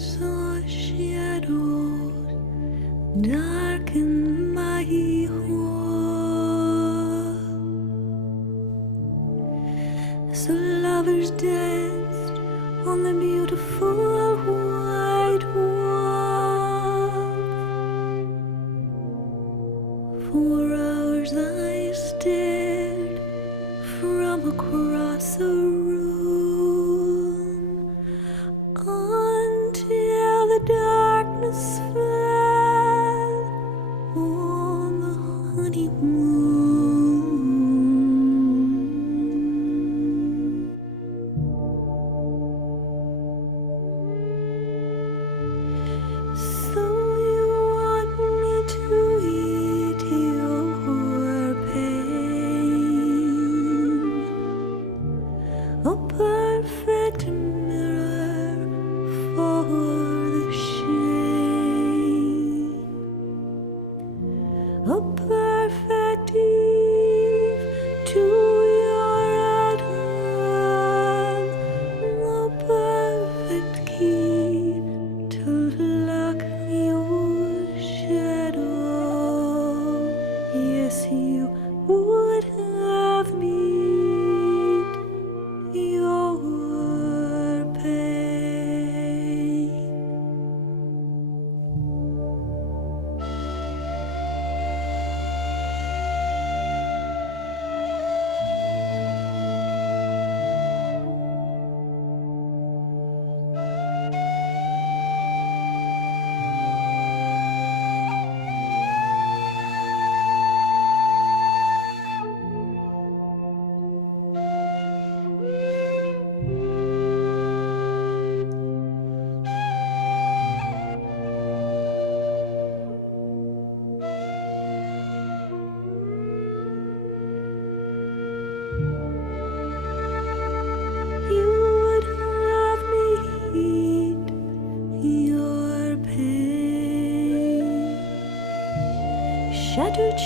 saw shadows darken my home. So lovers danced on the beautiful white wall. For hours I stared from across a room until the darkness fell on the honeymoon. So you want me to eat your pain, a perfect mirror for the shame, a perfect Eve to your Adam, the perfect key to lock your shadow. Yes, you would have me eat your pain. You would have me eat your pain, shattered.